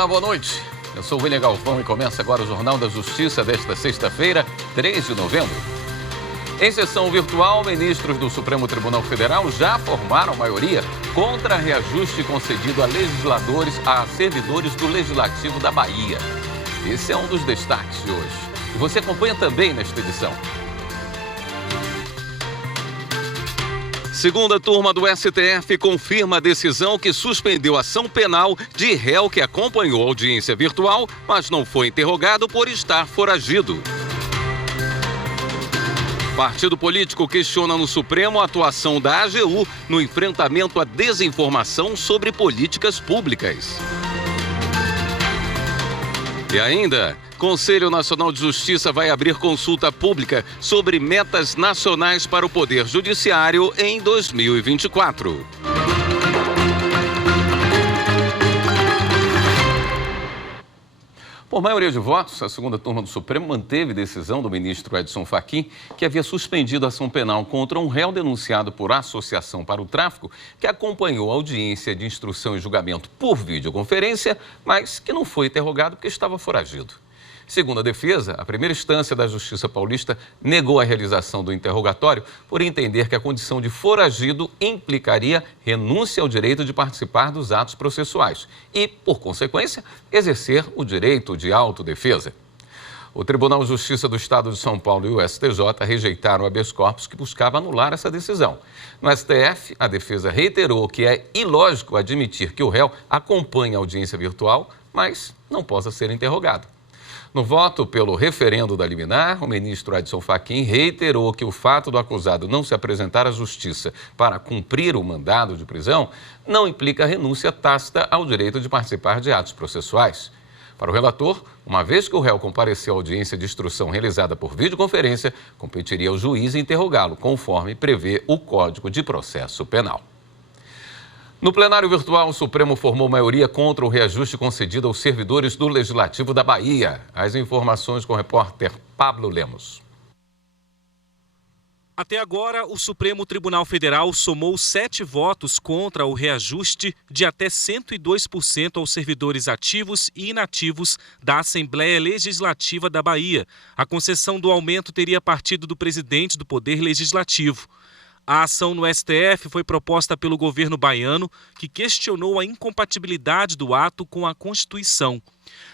Olá, boa noite. Eu sou o William Galvão e começa agora o Jornal da Justiça desta sexta-feira, 3 de novembro. Em sessão virtual, ministros do Supremo Tribunal Federal já formaram maioria contra reajuste concedido a legisladores, a servidores do Legislativo da Bahia. Esse é um dos destaques de hoje. E você acompanha também nesta edição. Segunda turma do STF confirma a decisão que suspendeu a ação penal de réu que acompanhou a audiência virtual, mas não foi interrogado por estar foragido. Partido político questiona no Supremo a atuação da AGU no enfrentamento à desinformação sobre políticas públicas. E ainda, Conselho Nacional de Justiça vai abrir consulta pública sobre metas nacionais para o Poder Judiciário em 2024. Por maioria de votos, a segunda turma do Supremo manteve decisão do ministro Edson Fachin, que havia suspendido a ação penal contra um réu denunciado por associação para o tráfico, que acompanhou a audiência de instrução e julgamento por videoconferência, mas que não foi interrogado porque estava foragido. Segundo a defesa, a primeira instância da Justiça Paulista negou a realização do interrogatório por entender que a condição de foragido implicaria renúncia ao direito de participar dos atos processuais e, por consequência, exercer o direito de autodefesa. O Tribunal de Justiça do Estado de São Paulo e o STJ rejeitaram o habeas corpus que buscava anular essa decisão. No STF, a defesa reiterou que é ilógico admitir que o réu acompanhe a audiência virtual, mas não possa ser interrogado. No voto pelo referendo da liminar, o ministro Edson Fachin reiterou que o fato do acusado não se apresentar à justiça para cumprir o mandado de prisão não implica renúncia tácita ao direito de participar de atos processuais. Para o relator, uma vez que o réu compareceu à audiência de instrução realizada por videoconferência, competiria ao juiz interrogá-lo, conforme prevê o Código de Processo Penal. No plenário virtual, o Supremo formou maioria contra o reajuste concedido aos servidores do Legislativo da Bahia. As informações com o repórter Pablo Lemos. Até agora, o Supremo Tribunal Federal somou 7 votos contra o reajuste de até 102% aos servidores ativos e inativos da Assembleia Legislativa da Bahia. A concessão do aumento teria partido do presidente do Poder Legislativo. A ação no STF foi proposta pelo governo baiano, que questionou a incompatibilidade do ato com a Constituição.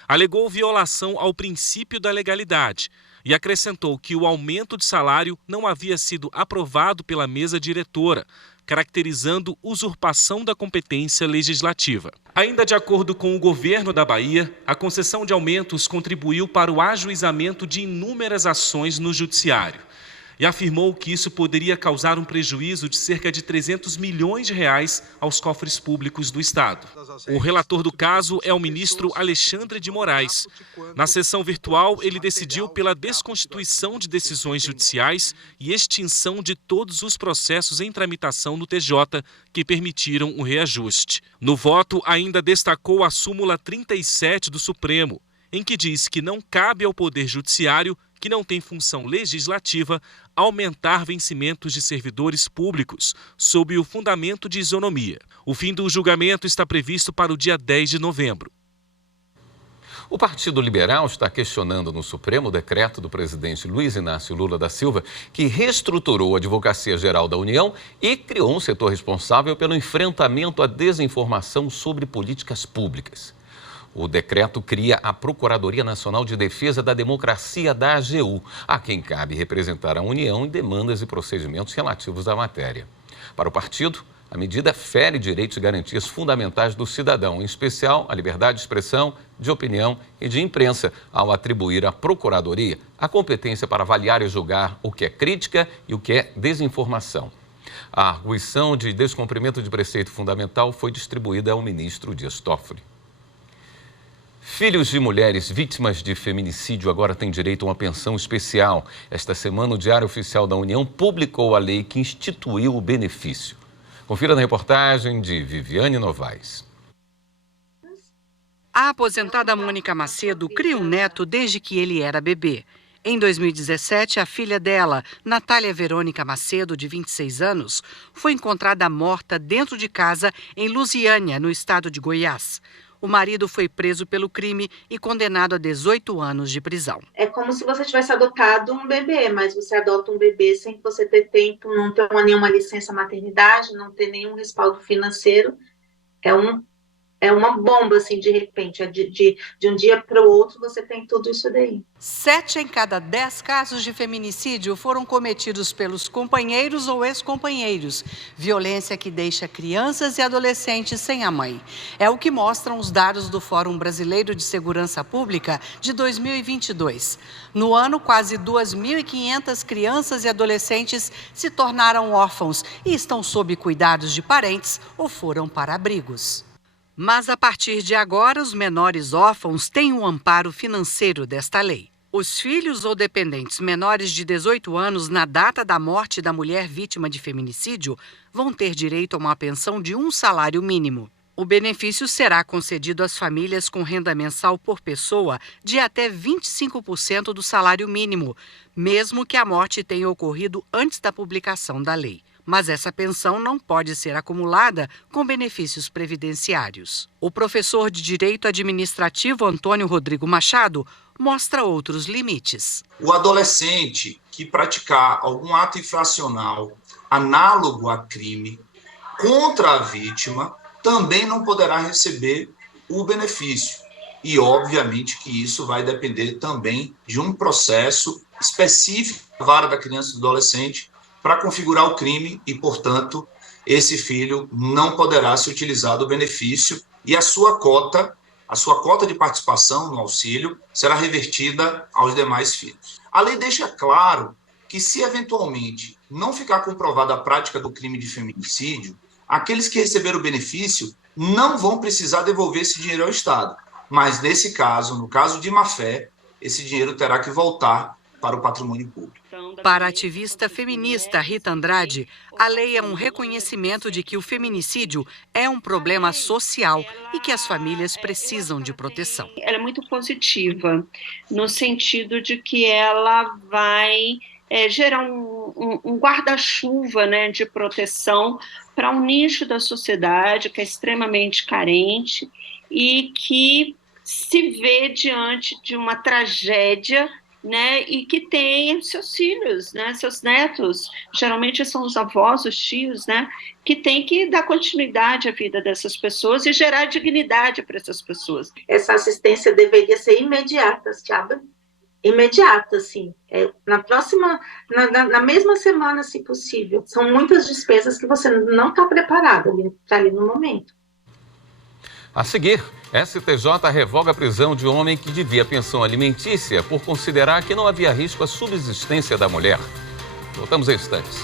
Alegou violação ao princípio da legalidade e acrescentou que o aumento de salário não havia sido aprovado pela mesa diretora, caracterizando usurpação da competência legislativa. Ainda de acordo com o governo da Bahia, a concessão de aumentos contribuiu para o ajuizamento de inúmeras ações no judiciário. E afirmou que isso poderia causar um prejuízo de cerca de 300 milhões de reais aos cofres públicos do Estado. O relator do caso é o ministro Alexandre de Moraes. Na sessão virtual, ele decidiu pela desconstituição de decisões judiciais e extinção de todos os processos em tramitação no TJ que permitiram o reajuste. No voto, ainda destacou a súmula 37 do Supremo, em que diz que não cabe ao Poder Judiciário, que não tem função legislativa, aumentar vencimentos de servidores públicos, sob o fundamento de isonomia. O fim do julgamento está previsto para o dia 10 de novembro. O Partido Liberal está questionando no Supremo o decreto do presidente Luiz Inácio Lula da Silva, que reestruturou a Advocacia Geral da União e criou um setor responsável pelo enfrentamento à desinformação sobre políticas públicas. O decreto cria a Procuradoria Nacional de Defesa da Democracia da AGU, a quem cabe representar a União em demandas e procedimentos relativos à matéria. Para o partido, a medida fere direitos e garantias fundamentais do cidadão, em especial a liberdade de expressão, de opinião e de imprensa, ao atribuir à Procuradoria a competência para avaliar e julgar o que é crítica e o que é desinformação. A arguição de descumprimento de preceito fundamental foi distribuída ao ministro Dias Toffoli. Filhos de mulheres vítimas de feminicídio agora têm direito a uma pensão especial. Esta semana, o Diário Oficial da União publicou a lei que instituiu o benefício. Confira na reportagem de Viviane Novaes. A aposentada Mônica Macedo cria um neto desde que ele era bebê. Em 2017, a filha dela, Natália Verônica Macedo, de 26 anos, foi encontrada morta dentro de casa em Lusiânia, no estado de Goiás. O marido foi preso pelo crime e condenado a 18 anos de prisão. É como se você tivesse adotado um bebê, mas você adota um bebê sem você ter tempo, não ter nenhuma licença maternidade, não ter nenhum respaldo financeiro. É uma bomba, assim, de repente. De um dia para o outro, você tem tudo isso daí. 7 em cada 10 casos de feminicídio foram cometidos pelos companheiros ou ex-companheiros. Violência que deixa crianças e adolescentes sem a mãe. É o que mostram os dados do Fórum Brasileiro de Segurança Pública de 2022. No ano, quase 2.500 crianças e adolescentes se tornaram órfãos e estão sob cuidados de parentes ou foram para abrigos. Mas, a partir de agora, os menores órfãos têm um amparo financeiro desta lei. Os filhos ou dependentes menores de 18 anos, na data da morte da mulher vítima de feminicídio, vão ter direito a uma pensão de 1 salário mínimo. O benefício será concedido às famílias com renda mensal por pessoa de até 25% do salário mínimo, mesmo que a morte tenha ocorrido antes da publicação da lei. Mas essa pensão não pode ser acumulada com benefícios previdenciários. O professor de Direito Administrativo Antônio Rodrigo Machado mostra outros limites. O adolescente que praticar algum ato infracional análogo a crime contra a vítima também não poderá receber o benefício. E, obviamente, que isso vai depender também de um processo específico da vara da criança e do adolescente para configurar o crime e, portanto, esse filho não poderá se utilizar do benefício e a sua cota de participação no auxílio será revertida aos demais filhos. A lei deixa claro que, se eventualmente não ficar comprovada a prática do crime de feminicídio, aqueles que receberam o benefício não vão precisar devolver esse dinheiro ao Estado. Mas, nesse caso, no caso de má-fé, esse dinheiro terá que voltar para o patrimônio público. Para a ativista feminista Rita Andrade, a lei é um reconhecimento de que o feminicídio é um problema social e que as famílias precisam de proteção. Ela é muito positiva, no sentido de que ela vai gerar um guarda-chuva, né, de proteção para um nicho da sociedade que é extremamente carente e que se vê diante de uma tragédia, né, e que tem seus filhos, né, seus netos, geralmente são os avós, os tios, né, que tem que dar continuidade à vida dessas pessoas e gerar dignidade para essas pessoas. Essa assistência deveria ser imediata, sabe? Imediata, sim. Na mesma semana, se possível. São muitas despesas que você não está preparado ali no momento. A seguir, STJ revoga a prisão de homem que devia pensão alimentícia por considerar que não havia risco à subsistência da mulher. Voltamos em instantes.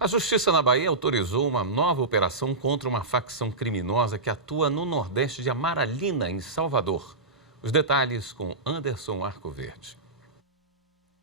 A Justiça na Bahia autorizou uma nova operação contra uma facção criminosa que atua no Nordeste de Amaralina, em Salvador. Os detalhes com Anderson Arcoverde.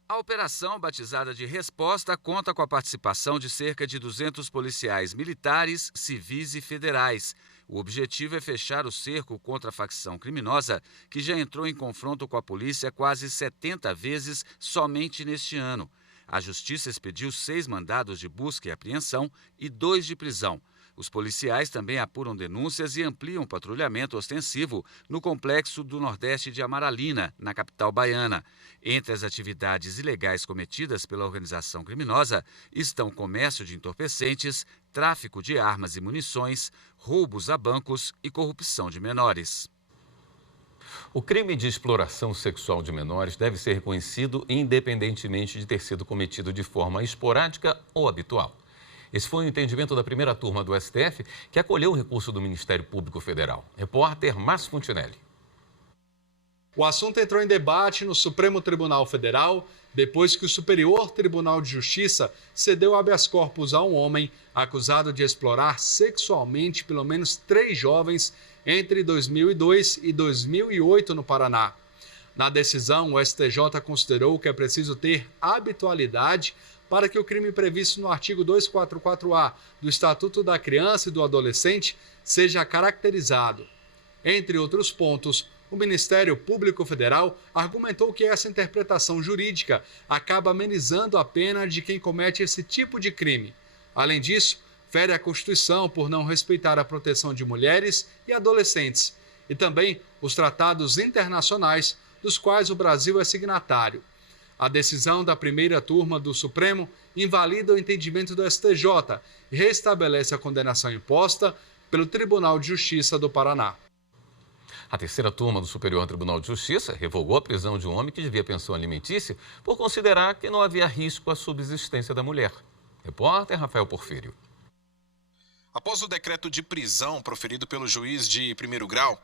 A operação, batizada de Resposta, conta com a participação de cerca de 200 policiais militares, civis e federais. O objetivo é fechar o cerco contra a facção criminosa, que já entrou em confronto com a polícia quase 70 vezes somente neste ano. A Justiça expediu 6 mandados de busca e apreensão e 2 de prisão. Os policiais também apuram denúncias e ampliam o patrulhamento ostensivo no complexo do Nordeste de Amaralina, na capital baiana. Entre as atividades ilegais cometidas pela organização criminosa estão comércio de entorpecentes, tráfico de armas e munições, roubos a bancos e corrupção de menores. O crime de exploração sexual de menores deve ser reconhecido independentemente de ter sido cometido de forma esporádica ou habitual. Esse foi o entendimento da primeira turma do STF, que acolheu o recurso do Ministério Público Federal. Repórter Márcio Fontinelli. O assunto entrou em debate no Supremo Tribunal Federal depois que o Superior Tribunal de Justiça cedeu habeas corpus a um homem acusado de explorar sexualmente pelo menos 3 jovens entre 2002 e 2008 no Paraná. Na decisão, o STJ considerou que é preciso ter habitualidade para que o crime previsto no artigo 244-A do Estatuto da Criança e do Adolescente seja caracterizado. Entre outros pontos, O Ministério Público Federal argumentou que essa interpretação jurídica acaba amenizando a pena de quem comete esse tipo de crime. Além disso, fere a Constituição por não respeitar a proteção de mulheres e adolescentes e também os tratados internacionais dos quais o Brasil é signatário. A decisão da primeira turma do Supremo invalida o entendimento do STJ e restabelece a condenação imposta pelo Tribunal de Justiça do Paraná. A terceira turma do Superior Tribunal de Justiça revogou a prisão de um homem que devia pensão alimentícia por considerar que não havia risco à subsistência da mulher. Repórter Rafael Porfírio. Após o decreto de prisão proferido pelo juiz de primeiro grau,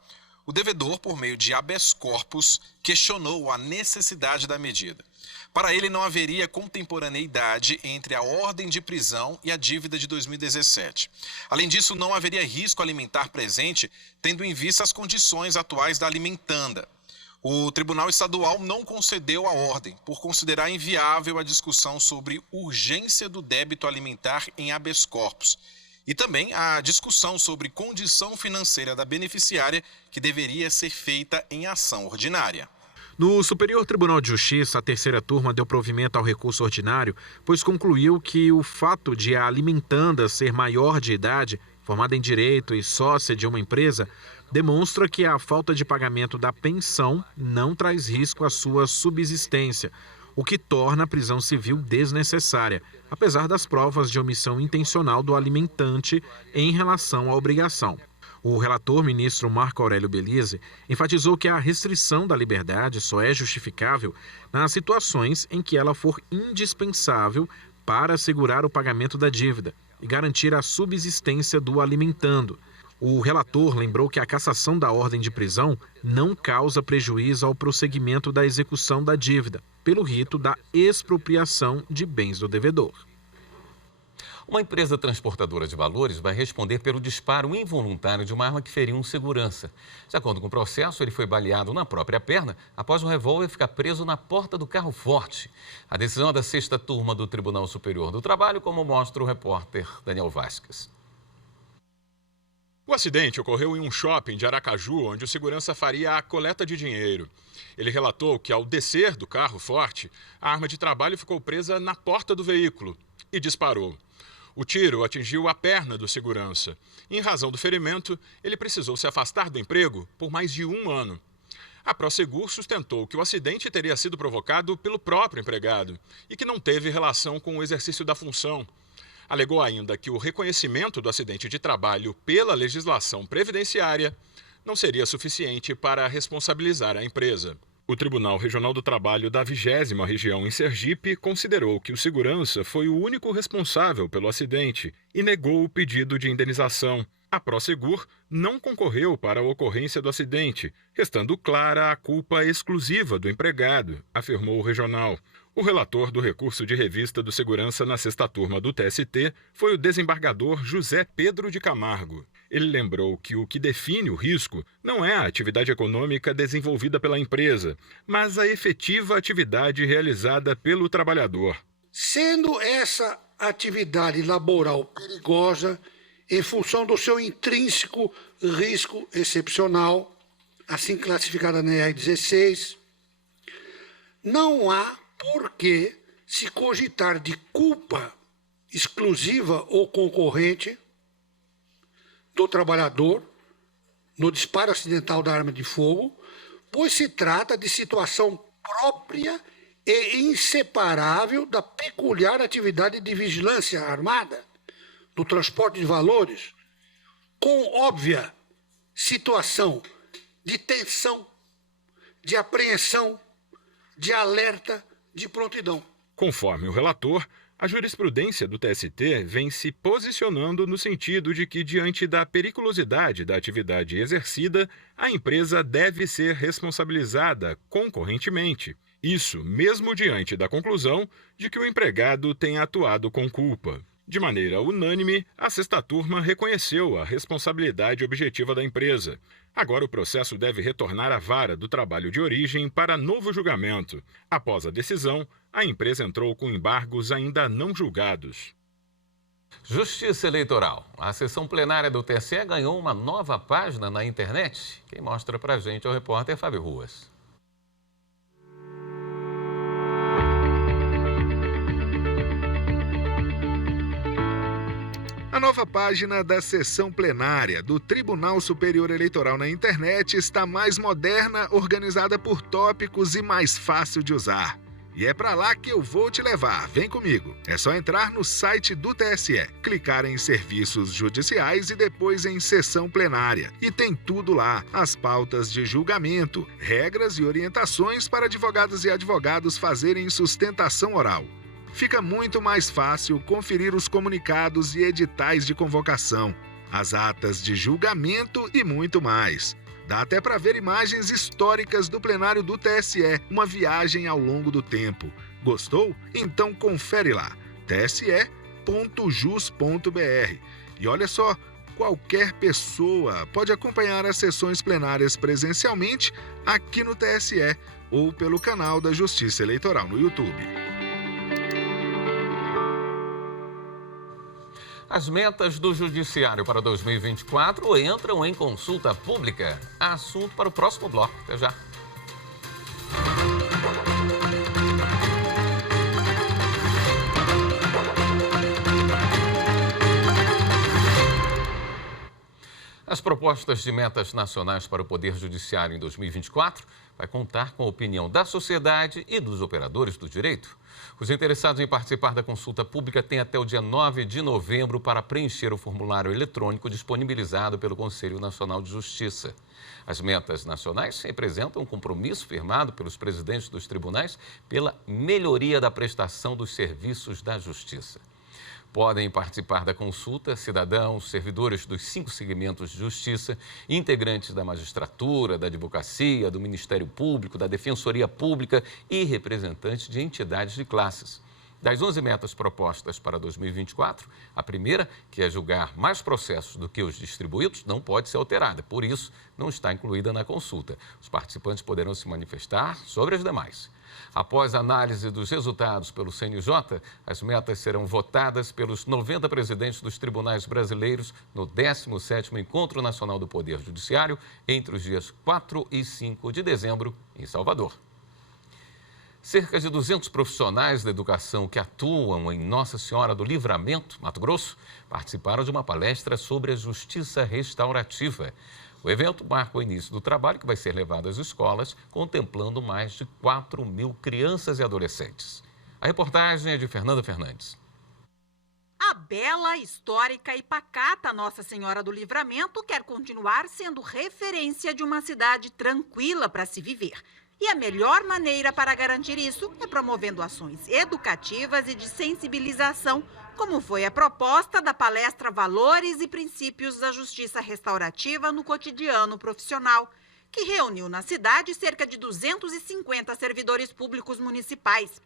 o devedor, por meio de habeas corpus, questionou a necessidade da medida. Para ele, não haveria contemporaneidade entre a ordem de prisão e a dívida de 2017. Além disso, não haveria risco alimentar presente, tendo em vista as condições atuais da alimentanda. O Tribunal Estadual não concedeu a ordem, por considerar inviável a discussão sobre urgência do débito alimentar em habeas corpus. E também a discussão sobre condição financeira da beneficiária, que deveria ser feita em ação ordinária. No Superior Tribunal de Justiça, a terceira turma deu provimento ao recurso ordinário, pois concluiu que o fato de a alimentanda ser maior de idade, formada em direito e sócia de uma empresa, demonstra que a falta de pagamento da pensão não traz risco à sua subsistência, o que torna a prisão civil desnecessária, apesar das provas de omissão intencional do alimentante em relação à obrigação. O relator, ministro Marco Aurélio Belize, enfatizou que a restrição da liberdade só é justificável nas situações em que ela for indispensável para assegurar o pagamento da dívida e garantir a subsistência do alimentando. O relator lembrou que a cassação da ordem de prisão não causa prejuízo ao prosseguimento da execução da dívida, pelo rito da expropriação de bens do devedor. Uma empresa transportadora de valores vai responder pelo disparo involuntário de uma arma que feriu um segurança. De acordo com o processo, ele foi baleado na própria perna após o revólver ficar preso na porta do carro forte. A decisão é da sexta turma do Tribunal Superior do Trabalho, como mostra o repórter Daniel Vasquez. O acidente ocorreu em um shopping de Aracaju, onde o segurança faria a coleta de dinheiro. Ele relatou que, ao descer do carro forte, a arma de trabalho ficou presa na porta do veículo e disparou. O tiro atingiu a perna do segurança. Em razão do ferimento, ele precisou se afastar do emprego por mais de 1 ano. A Prosegur sustentou que o acidente teria sido provocado pelo próprio empregado e que não teve relação com o exercício da função. Alegou ainda que o reconhecimento do acidente de trabalho pela legislação previdenciária não seria suficiente para responsabilizar a empresa. O Tribunal Regional do Trabalho da 20ª Região em Sergipe considerou que o segurança foi o único responsável pelo acidente e negou o pedido de indenização. A Prosegur não concorreu para a ocorrência do acidente, restando clara a culpa exclusiva do empregado, afirmou o regional. O relator do recurso de revista do segurança na sexta turma do TST foi o desembargador José Pedro de Camargo. Ele lembrou que o que define o risco não é a atividade econômica desenvolvida pela empresa, mas a efetiva atividade realizada pelo trabalhador. Sendo essa atividade laboral perigosa, em função do seu intrínseco risco excepcional, assim classificada na NR16, não há por que se cogitar de culpa exclusiva ou concorrente do trabalhador no disparo acidental da arma de fogo, pois se trata de situação própria e inseparável da peculiar atividade de vigilância armada, do transporte de valores, com óbvia situação de tensão, de apreensão, de alerta, de prontidão. Conforme o relator, a jurisprudência do TST vem se posicionando no sentido de que, diante da periculosidade da atividade exercida, a empresa deve ser responsabilizada concorrentemente. Isso mesmo diante da conclusão de que o empregado tenha atuado com culpa. De maneira unânime, a sexta turma reconheceu a responsabilidade objetiva da empresa. Agora o processo deve retornar à vara do trabalho de origem para novo julgamento. Após a decisão, a empresa entrou com embargos ainda não julgados. Justiça Eleitoral. A sessão plenária do TSE ganhou uma nova página na internet. Quem mostra pra gente é o repórter Fábio Ruas. A nova página da sessão plenária do Tribunal Superior Eleitoral na internet está mais moderna, organizada por tópicos e mais fácil de usar. E é para lá que eu vou te levar, vem comigo. É só entrar no site do TSE, clicar em Serviços Judiciais e depois em Sessão Plenária. E tem tudo lá, as pautas de julgamento, regras e orientações para advogadas e advogados fazerem sustentação oral. Fica muito mais fácil conferir os comunicados e editais de convocação, as atas de julgamento e muito mais. Dá até para ver imagens históricas do plenário do TSE, uma viagem ao longo do tempo. Gostou? Então confere lá, tse.jus.br. E olha só, qualquer pessoa pode acompanhar as sessões plenárias presencialmente aqui no TSE ou pelo canal da Justiça Eleitoral no YouTube. As metas do Judiciário para 2024 entram em consulta pública. Assunto para o próximo bloco. Até já. As propostas de metas nacionais para o Poder Judiciário em 2024 vai contar com a opinião da sociedade e dos operadores do direito. Os interessados em participar da consulta pública têm até o dia 9 de novembro para preencher o formulário eletrônico disponibilizado pelo Conselho Nacional de Justiça. As metas nacionais representam um compromisso firmado pelos presidentes dos tribunais pela melhoria da prestação dos serviços da Justiça. Podem participar da consulta cidadãos, servidores dos 5 segmentos de justiça, integrantes da magistratura, da advocacia, do Ministério Público, da Defensoria Pública e representantes de entidades de classes. Das 11 metas propostas para 2024, a primeira, que é julgar mais processos do que os distribuídos, não pode ser alterada. Por isso, não está incluída na consulta. Os participantes poderão se manifestar sobre as demais. Após a análise dos resultados pelo CNJ, as metas serão votadas pelos 90 presidentes dos tribunais brasileiros no 17º Encontro Nacional do Poder Judiciário, entre os dias 4 e 5 de dezembro, em Salvador. Cerca de 200 profissionais da educação que atuam em Nossa Senhora do Livramento, Mato Grosso, participaram de uma palestra sobre a justiça restaurativa. O evento marca o início do trabalho que vai ser levado às escolas, contemplando mais de 4.000 crianças e adolescentes. A reportagem é de Fernanda Fernandes. A bela, histórica e pacata Nossa Senhora do Livramento quer continuar sendo referência de uma cidade tranquila para se viver. E a melhor maneira para garantir isso é promovendo ações educativas e de sensibilização, como foi a proposta da palestra Valores e Princípios da Justiça Restaurativa no Cotidiano Profissional, que reuniu na cidade cerca de 250 servidores públicos municipais.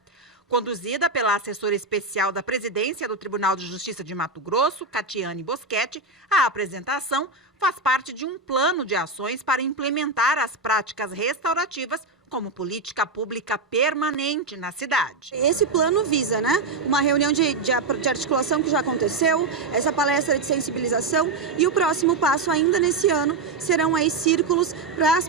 Conduzida pela assessora especial da Presidência do Tribunal de Justiça de Mato Grosso, Catiane Boschetti, a apresentação faz parte de um plano de ações para implementar as práticas restaurativas como política pública permanente na cidade. Esse plano visa, uma reunião de articulação que já aconteceu, essa palestra de sensibilização e o próximo passo ainda nesse ano serão aí círculos para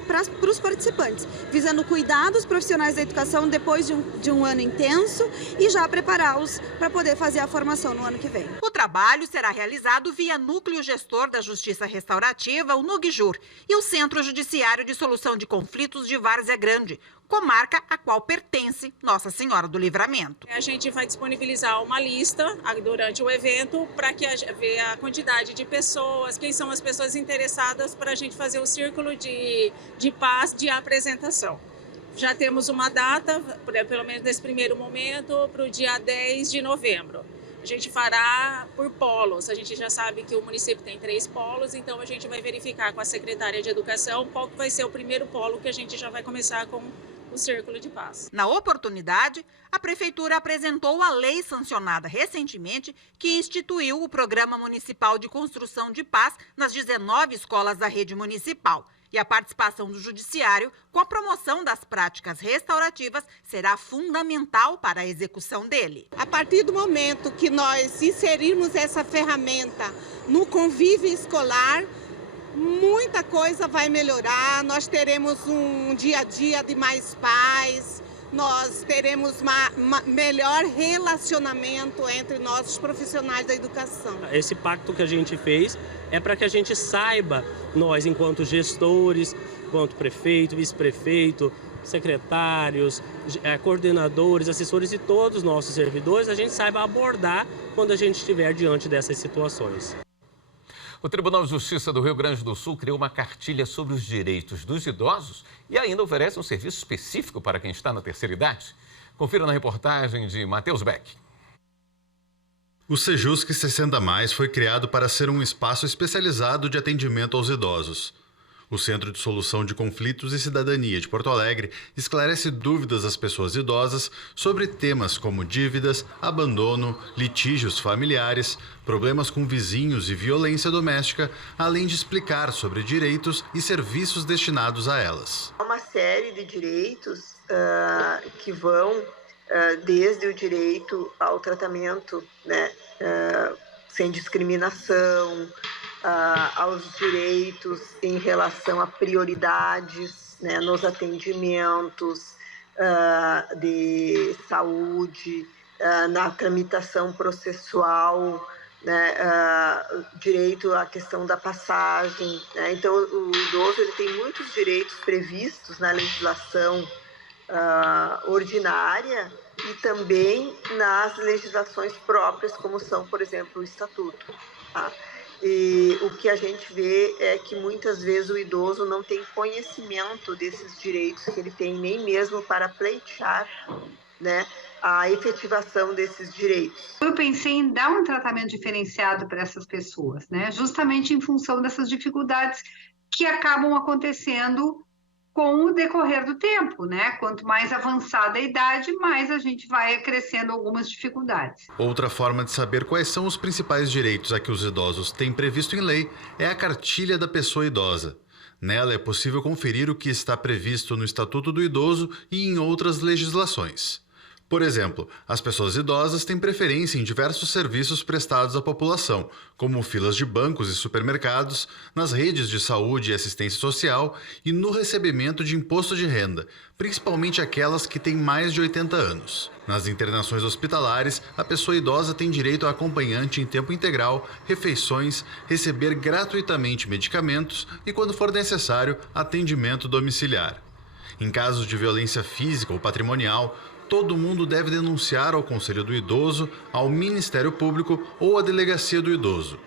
os participantes, visando cuidar dos profissionais da educação depois de um ano intenso e já prepará-los para poder fazer a formação no ano que vem. O trabalho será realizado via Núcleo Gestor da Justiça Restaurativa, o NUGJUR, e o Centro Judiciário de Solução de Conflitos de Várzea Grande, comarca a qual pertence Nossa Senhora do Livramento. A gente vai disponibilizar uma lista durante o evento para que ver a quantidade de pessoas, quem são as pessoas interessadas para a gente fazer o círculo de paz de apresentação. Já temos uma data, pelo menos nesse primeiro momento, para o dia 10 de novembro. A gente fará por polos, a gente já sabe que o município tem 3 polos, então a gente vai verificar com a secretária de Educação qual que vai ser o primeiro polo que a gente já vai começar com o Círculo de Paz. Na oportunidade, a Prefeitura apresentou a lei sancionada recentemente que instituiu o Programa Municipal de Construção de Paz nas 19 escolas da rede municipal. E a participação do judiciário com a promoção das práticas restaurativas será fundamental para a execução dele. A partir do momento que nós inserirmos essa ferramenta no convívio escolar, muita coisa vai melhorar, nós teremos um dia a dia de mais paz, nós teremos melhor relacionamento entre nossos profissionais da educação. Esse pacto que a gente fez é para que a gente saiba, nós enquanto gestores, enquanto prefeito, vice-prefeito, secretários, coordenadores, assessores e todos os nossos servidores, a gente saiba abordar quando a gente estiver diante dessas situações. O Tribunal de Justiça do Rio Grande do Sul criou uma cartilha sobre os direitos dos idosos e ainda oferece um serviço específico para quem está na terceira idade. Confira na reportagem de Matheus Beck. O Sejusc 60+, foi criado para ser um espaço especializado de atendimento aos idosos. O Centro de Solução de Conflitos e Cidadania de Porto Alegre esclarece dúvidas às pessoas idosas sobre temas como dívidas, abandono, litígios familiares, problemas com vizinhos e violência doméstica, além de explicar sobre direitos e serviços destinados a elas. Há uma série de direitos que vão desde o direito ao tratamento, sem discriminação, aos direitos em relação a prioridades, nos atendimentos de saúde, na tramitação processual, direito à questão da passagem. Então, o idoso ele tem muitos direitos previstos na legislação ordinária e também nas legislações próprias, como são, por exemplo, o Estatuto. E o que a gente vê é que muitas vezes o idoso não tem conhecimento desses direitos que ele tem, nem mesmo para pleitear, a efetivação desses direitos. Eu pensei em dar um tratamento diferenciado para essas pessoas, justamente em função dessas dificuldades que acabam acontecendo com o decorrer do tempo, Quanto mais avançada a idade, mais a gente vai acrescendo algumas dificuldades. Outra forma de saber quais são os principais direitos a que os idosos têm previsto em lei é a Cartilha da Pessoa Idosa. Nela é possível conferir o que está previsto no Estatuto do Idoso e em outras legislações. Por exemplo, as pessoas idosas têm preferência em diversos serviços prestados à população, como filas de bancos e supermercados, nas redes de saúde e assistência social e no recebimento de imposto de renda, principalmente aquelas que têm mais de 80 anos. Nas internações hospitalares, a pessoa idosa tem direito a acompanhante em tempo integral, refeições, receber gratuitamente medicamentos e, quando for necessário, atendimento domiciliar. Em casos de violência física ou patrimonial, todo mundo deve denunciar ao Conselho do Idoso, ao Ministério Público ou à Delegacia do Idoso.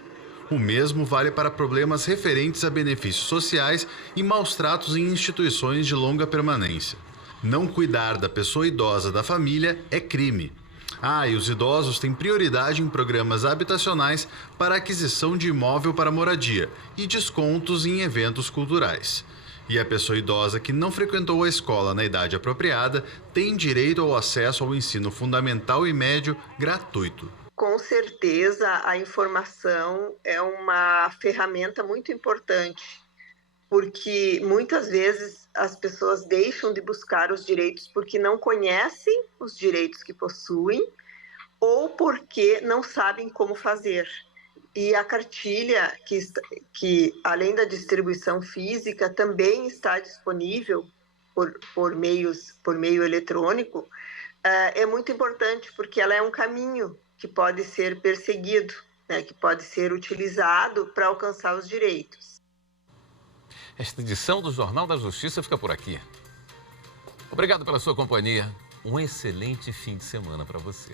O mesmo vale para problemas referentes a benefícios sociais e maus-tratos em instituições de longa permanência. Não cuidar da pessoa idosa da família é crime. E os idosos têm prioridade em programas habitacionais para aquisição de imóvel para moradia e descontos em eventos culturais. E a pessoa idosa que não frequentou a escola na idade apropriada tem direito ao acesso ao ensino fundamental e médio gratuito. Com certeza, a informação é uma ferramenta muito importante, porque muitas vezes as pessoas deixam de buscar os direitos porque não conhecem os direitos que possuem ou porque não sabem como fazer. E a cartilha, que além da distribuição física, também está disponível por meio eletrônico, é muito importante, porque ela é um caminho que pode ser perseguido, que pode ser utilizado para alcançar os direitos. Esta edição do Jornal da Justiça fica por aqui. Obrigado pela sua companhia. Um excelente fim de semana para você.